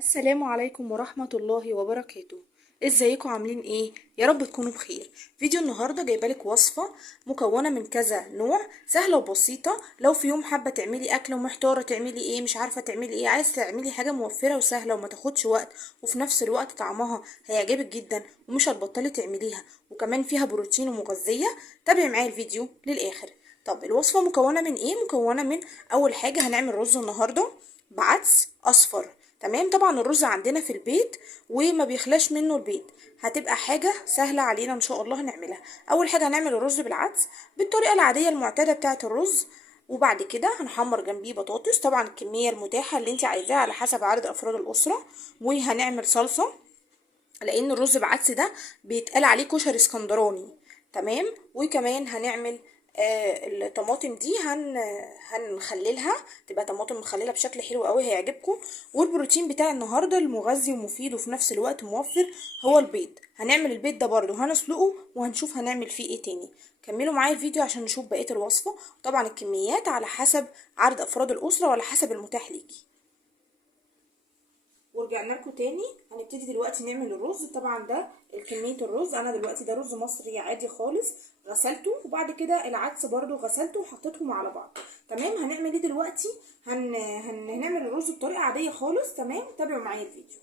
السلام عليكم ورحمة الله وبركاته. ازيكم عاملين ايه؟ يا رب تكونوا بخير. فيديو النهاردة جايبالك وصفة مكونة من كذا نوع، سهلة وبسيطة. لو في يوم حابة تعملي اكل ومحتارة تعملي ايه، مش عارفة تعملي ايه، عايز تعملي حاجة موفرة وسهلة وما تاخدش وقت، وفي نفس الوقت طعمها هيعجبك جدا ومش هتبطلي تعمليها، وكمان فيها بروتين ومغذية. تابعي معايا الفيديو للاخر. طب الوصفة مكونة من ايه؟ مكونة من اول حاجة هنعمل رز النهاردة بعدس اصفر. تمام، طبعا الرز عندنا في البيت وما بيخلاش منه البيت، هتبقى حاجة سهلة علينا ان شاء الله هنعملها. اول حاجة هنعمل الرز بالعدس بالطريقة العادية المعتادة بتاعة الرز، وبعد كده هنحمر جنبيه بطاطس، طبعا الكمية المتاحة اللي انت عايزاها على حسب عدد افراد الاسرة. وهنعمل صلصة، لان الرز بعدس ده بيتقال عليه كشري اسكندراني. تمام، وكمان هنعمل الطماطم دي هنخللها، تبقى طماطم مخلله بشكل حلو قوي هيعجبكم. والبروتين بتاع النهارده المغذي ومفيد وفي نفس الوقت موفر هو البيض. هنعمل البيض ده برضو هنسلقه وهنشوف هنعمل فيه ايه تاني. كملوا معايا الفيديو عشان نشوف بقيه الوصفه. طبعا الكميات على حسب عدد افراد الاسره وعلى حسب المتاح ليكي. ورجعنا لكم تاني. هنبتدي دلوقتي نعمل الرز. طبعا ده الكميه الرز، انا دلوقتي ده رز مصري عادي خالص غسلته، وبعد كده العدس برضو غسلته وحطيتهم على بعض. تمام، هنعمل ايه دلوقتي؟ هنعمل الرز بطريقه عاديه خالص. تمام، تابعوا معايا الفيديو.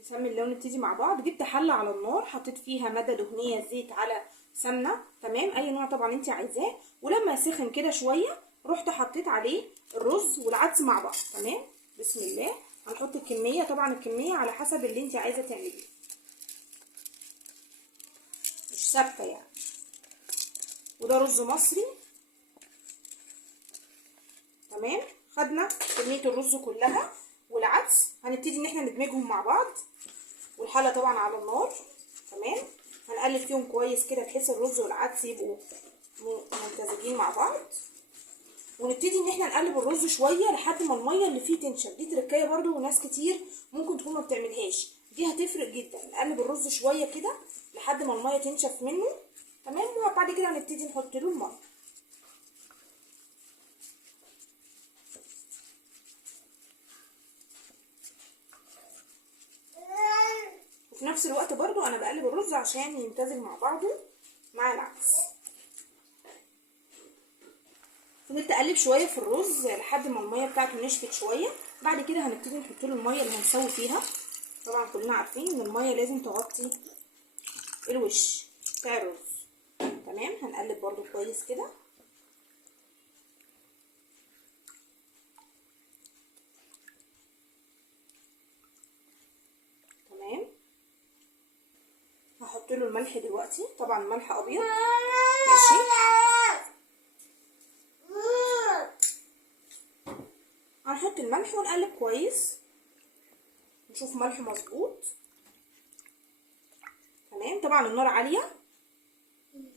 نسمي اللون، نبتدي مع بعض. جبت حله على النار، حطيت فيها ماده دهنيه زيت على سمنه، تمام، اي نوع طبعا انت عايزاه. ولما سخن كده شويه رحت حطيت عليه الرز والعدس مع بعض. تمام، بسم الله. هنحط الكميه، طبعا الكميه على حسب اللي انت عايزه تعمليه، مش ثابته يعني. وده رز مصري. تمام، خدنا كميه الرز كلها والعدس، هنبتدي ان احنا ندمجهم مع بعض. والحله طبعا على النار. تمام، هنقلب فيهم كويس كده بحيث الرز والعدس يبقوا ممتزجين مع بعض. ونبتدي ان احنا نقلب الرز شويه لحد ما الميه اللي فيه تنشف. دي تركايه برده وناس كتير ممكن تكون ما بتعملهاش، دي هتفرق جدا. نقلب الرز شويه كده لحد ما الميه تنشف منه. تمام، وبعد كده هنبتدي نحط له الميه. وفي نفس الوقت برضو انا بقلب الرز عشان يمتزج مع بعضه مع العدس. فضلت اقلب شويه في الرز لحد ما الميه بتاعته نشفت شويه. بعد كده هنبتدي نحط له الميه اللي هنسوي فيها. طبعا كلنا عارفين ان الميه لازم تغطي الوش بتاع الرز. تمام، هنقلب برضو كويس كده. تمام، هحط له الملح دلوقتي، طبعا ملح ابيض. ماشي، هنحط الملح ونقلب كويس نشوف ملح مظبوط. تمام، طبعا النار عاليه.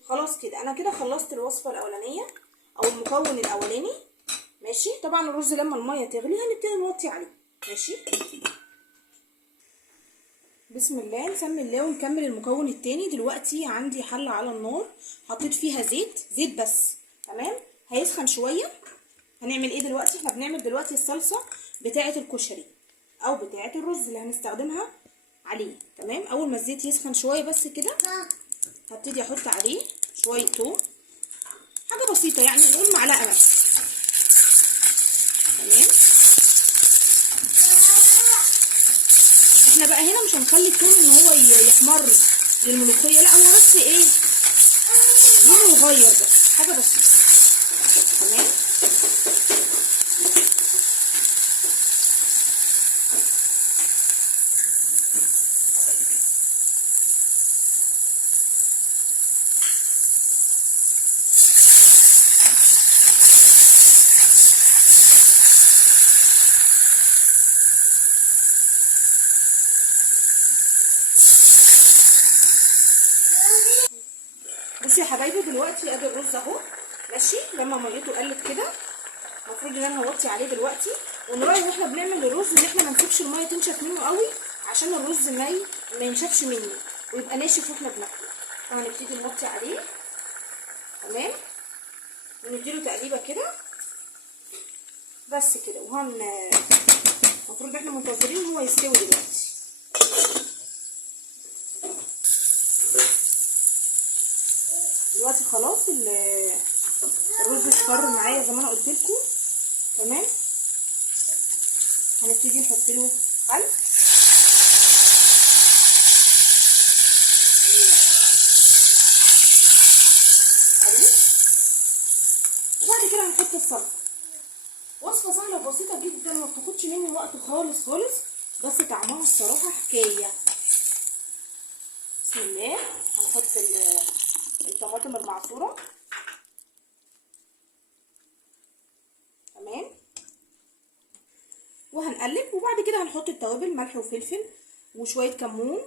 خلاص كده انا كده خلصت الوصفه الاولانيه او المكون الاولاني. ماشي، طبعا الرز لما الميه تغلي هنبتدي نوطي عليه. ماشي، بسم الله، نسمي الله ونكمل المكون التاني. دلوقتي عندي حله على النار، حطيت فيها زيت بس. تمام، هيسخن شويه. هنعمل ايه دلوقتي؟ احنا بنعمل دلوقتي الصلصه بتاعه الكشري او بتاعه الرز اللي هنستخدمها عليه. تمام، اول ما الزيت يسخن شويه بس كده هبتدي احط عليه شويه توم، حاجه بسيطه يعني نقول معلقه بس. تمام، احنا بقى هنا مش هنخلي التوم ان هو يحمر للملوخيه، لا هو بس ايه، لونه يغير بس، حاجه بسيطه. تمام، بصي يا حبايبي دلوقتي ادي الرز اهو. ماشي، لما ميته قلت كده المفروض ان انا هوطي عليه دلوقتي. ونراعي واحنا بنعمل الرز ان احنا ما نسيبش الميه تنشف منه قوي، عشان الرز ما ينشفش منه ويبقى ناشف واحنا بناكله. فهنبتدي نوطي عليه. تمام، ونديله تقليبه كده بس كده. المفروض ان احنا منتظرين هو يستوي دلوقتي. دلوقتي خلاص الرز اصفر معايا زي ما انا قلت لكم. تمام، هنبتدي نحط له خل. وبعد كده هنحط السلطه. وصفه سهله وبسيطه جدا، ما بتاخدش مني وقت خالص خالص، بس طعمها الصراحه حكايه. بسم الله. هنحط الطماطم المعصوره. تمام، وهنقلب. وبعد كده هنحط التوابل، ملح وفلفل وشويه كمون،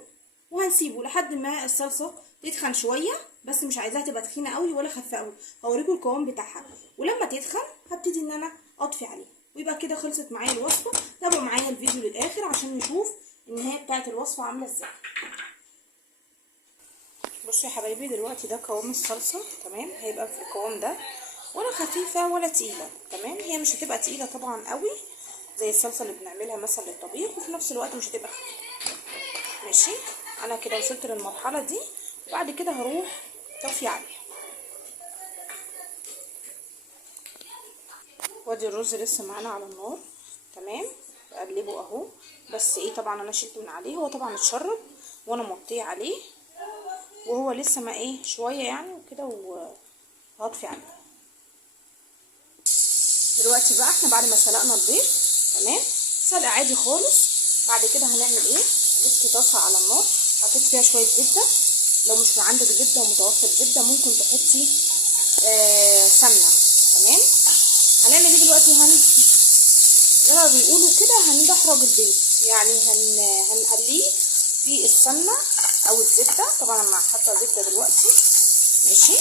وهنسيبه لحد ما الصلصه تتخن شويه، بس مش عايزاها تبقى تخينه قوي ولا خفيفه قوي. هوريكم القوام بتاعها، ولما تتخن هبتدي ان انا اطفي عليها. ويبقى كده خلصت معايا الوصفه. تابعوا معايا الفيديو للاخر عشان نشوف النهايه بتاعه الوصفه عامله ازاي. بصوا يا حبايبي، دلوقتي ده قوام الصلصه. تمام، هيبقى في القوام ده، ولا خفيفه ولا تقيله. تمام، هي مش هتبقى تقيله طبعا قوي زي الصلصه اللي بنعملها مثلا للطبيخ، وفي نفس الوقت مش هتبقى خفيفه. ماشي، انا كده وصلت للمرحله دي. وبعد كده هروح طافيه عليها. وادي الرز لسه معانا على النار. تمام، بقلبه اهو. بس ايه، طبعا انا شلت من عليه، هو طبعا اتشرب وانا مغطيه عليه، وهو لسه ما ايه شويه يعني وكده، وهطفي عليه. دلوقتي بقى احنا بعد ما سلقنا البيض، تمام، سلق عادي خالص. بعد كده هنعمل ايه، جبت طاسه على النار، حطيت فيها شويه زبده. لو مش عندك زبده ومتوفر زبده ممكن تحطي سمنه. تمام، هنعمل ايه دلوقتي، زي ما بيقولوا كده هندحرج البيض، يعني هنقليه في السمنه او الزبده. طبعا انا حاطه زبده دلوقتي. ماشي،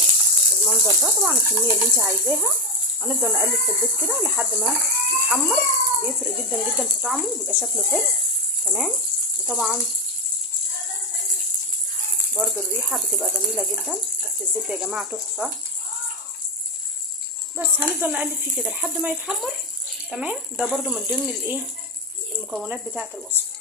المنظر ده طبعا الكميه اللي انت عايزاها. هنفضل نقلب في البيض كده لحد ما يتحمر. بيفرق جدا جدا في طعمه، بيبقى شكله حلو. تمام، وطبعا برضو الريحه بتبقى جميله جدا. بس الزبده يا جماعه تحفه. بس هنفضل نقلب فيه كده لحد ما يتحمر. تمام، ده برضو من ضمن الايه المكونات بتاعه الوصفه.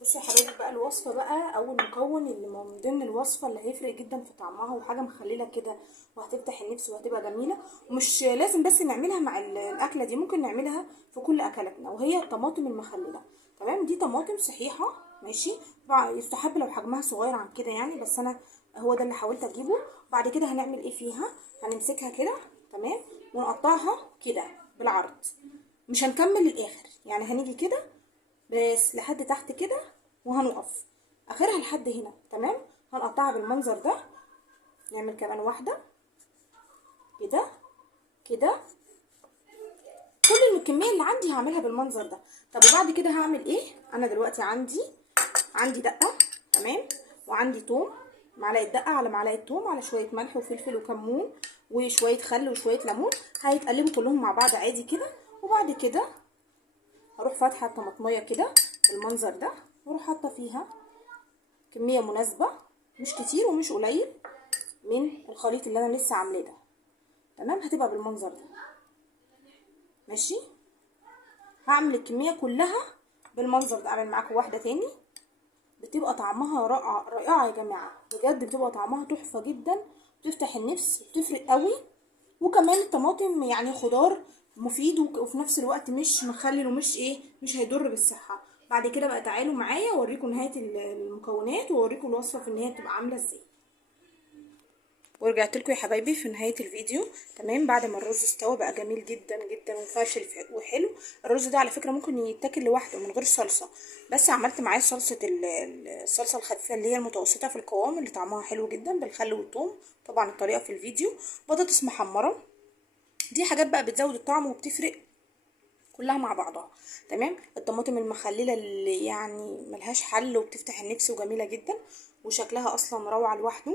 بصوا يا حبايبي بقى، الوصفه بقى او المكون اللي من ضمن الوصفه اللي هيفرق جدا في طعمها، وحاجه مخلله كده وهتفتح النفس وهتبقى جميله. ومش لازم بس نعملها مع الاكله دي، ممكن نعملها في كل اكلاتنا، وهي الطماطم المخلله. تمام، دي طماطم صحيحه. ماشي، يستحب لو حجمها صغير عن كده يعني، بس انا هو ده اللي حاولت اجيبه. بعد كده هنعمل ايه فيها، هنمسكها كده. تمام، ونقطعها كده بالعرض. مش هنكمل للاخر يعني، هنيجي كده بس لحد تحت كده، وهنقف اخرها لحد هنا. تمام، هنقطعها بالمنظر ده. نعمل كمان واحده كده كده. كل الكميه اللي عندي هعملها بالمنظر ده. طب وبعد كده هعمل ايه، انا دلوقتي عندي دقه. تمام، وعندي توم، معلقه دقه على معلقه توم على شويه ملح وفلفل وكمون وشويه خل وشويه ليمون. هيتقلبوا كلهم مع بعض عادي كده. وبعد كده هروح فاتحه الطماطميه كده بالمنظر ده، واروح حاطه فيها كميه مناسبه، مش كتير ومش قليل، من الخليط اللي انا لسه عاملاه ده. تمام، هتبقى بالمنظر ده. ماشي، هعمل الكميه كلها بالمنظر ده. اعمل معاكم واحده تاني، بتبقى طعمها رائعه رائعه يا جماعه، بجد بتبقى طعمها تحفه جدا، بتفتح النفس، بتفرق قوي. وكمان الطماطم يعني خضار مفيد، وفي نفس الوقت مش مخلل ومش مش هيضر بالصحه. بعد كده بقى تعالوا معايا اوريكم نهايه المكونات، واوريكم الوصفه في النهايه بتبقى عامله ازاي. ورجعت لكم يا حبايبي في نهايه الفيديو. تمام، بعد ما الرز استوى بقى جميل جدا جدا وفاشل وحلو. الرز ده على فكره ممكن يتاكل لوحده من غير صلصه، بس عملت معاه صلصه الصلصه الخفيفه اللي هي المتوسطه في القوام، اللي طعمها حلو جدا بالخل والثوم. طبعا الطريقه في الفيديو. بطاطس محمره، دي حاجات بقى بتزود الطعم وبتفرق كلها مع بعضها. تمام، الطماطم المخلله اللي يعني ملهاش حل وبتفتح النفس وجميله جدا، وشكلها اصلا روعه لوحده.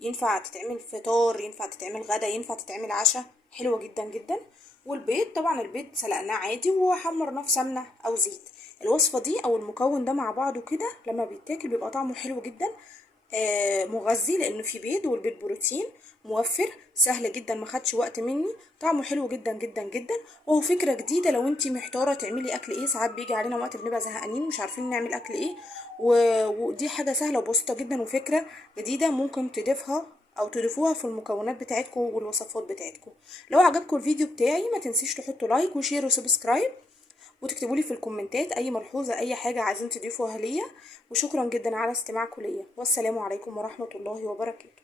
ينفع تتعمل فطار، ينفع تتعمل غدا، ينفع تتعمل عشاء، حلوه جدا جدا. والبيض، طبعا البيض سلقناه عادي وحمرناه في سمنه او زيت. الوصفه دي او المكون ده مع بعضه كده لما بيتاكل بيبقى طعمه حلو جدا. مغذي لانه فيه بيض، والبيض بروتين موفر سهل جدا، ما خدش وقت مني، طعمه حلو جدا جدا جدا. وهو فكره جديده لو انتي محتاره تعملي اكل ايه، ساعات بيجي علينا وقت بنبقى زهقانين مش عارفين نعمل اكل ايه، ودي حاجه سهله وبسيطه جدا وفكره جديده ممكن تضيفها او تضيفوها في المكونات بتاعتكم والوصفات بتاعتكم. لو عجبكم الفيديو بتاعي ما تنسيش تحطوا لايك وشير وسبسكرايب، وتكتبوا لي في الكومنتات اي ملحوظه اي حاجه عايزين تضيفوها ليا. وشكرا جدا على استماعكم ليا، والسلام عليكم ورحمه الله وبركاته.